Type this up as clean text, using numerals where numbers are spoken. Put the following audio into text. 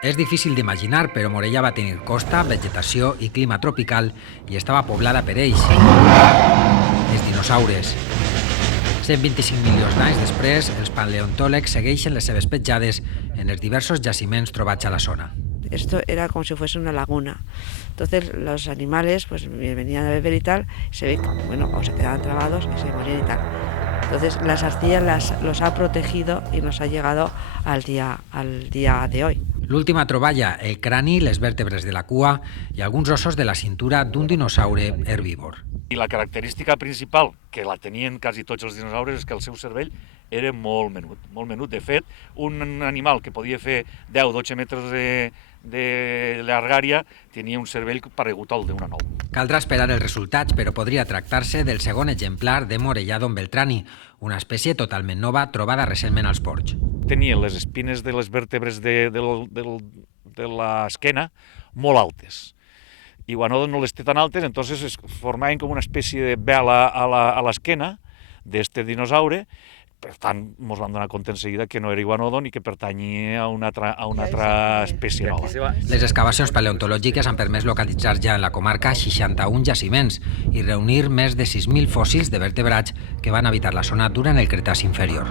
És difícil d'imaginar, però Morella va tenir costa, vegetació i clima tropical i estava poblada per ells, els dinosaures. 125 milions d'anys després, els paleontòlegs segueixen les seves petjades en els diversos jaciments trobats a la zona. Esto era como si fuese una laguna. Entonces los animales pues venían a beber y tal, se ve que, bueno, o se quedaban trabados y se morían y tal. Entonces las arcillas los ha protegido y nos ha llegado al día de hoy. L'última troballa, el crani, les vèrtebres de la cua i alguns ossos de la cintura d'un dinosaure herbívor. I la característica principal, que la tenien quasi tots els dinosaures, és que el seu cervell era molt menut, molt menut. De fet, un animal que podia fer 10-12 metres de llargària tenia un cervell paregut al d'una nou. Caldrà esperar els resultats, però podria tractar-se del segon exemplar de Morellà Beltrani, una espècie totalment nova trobada recentment als ports. Tenia les espines de les vèrtebres de l'esquena molt altes. Iguanodon no les té tan altes, entonces es formaven com una espècie de vela a l'esquena d'este dinosaure. Per tant, ens vam donar compte en seguida que no era iguanodon i que pertanyia a una altra espècie nova. Les excavacions paleontològiques han permès localitzar ja en la comarca 61 jaciments i reunir més de 6.000 fòssils de vertebrats que van habitar la zona durant el Cretaci inferior.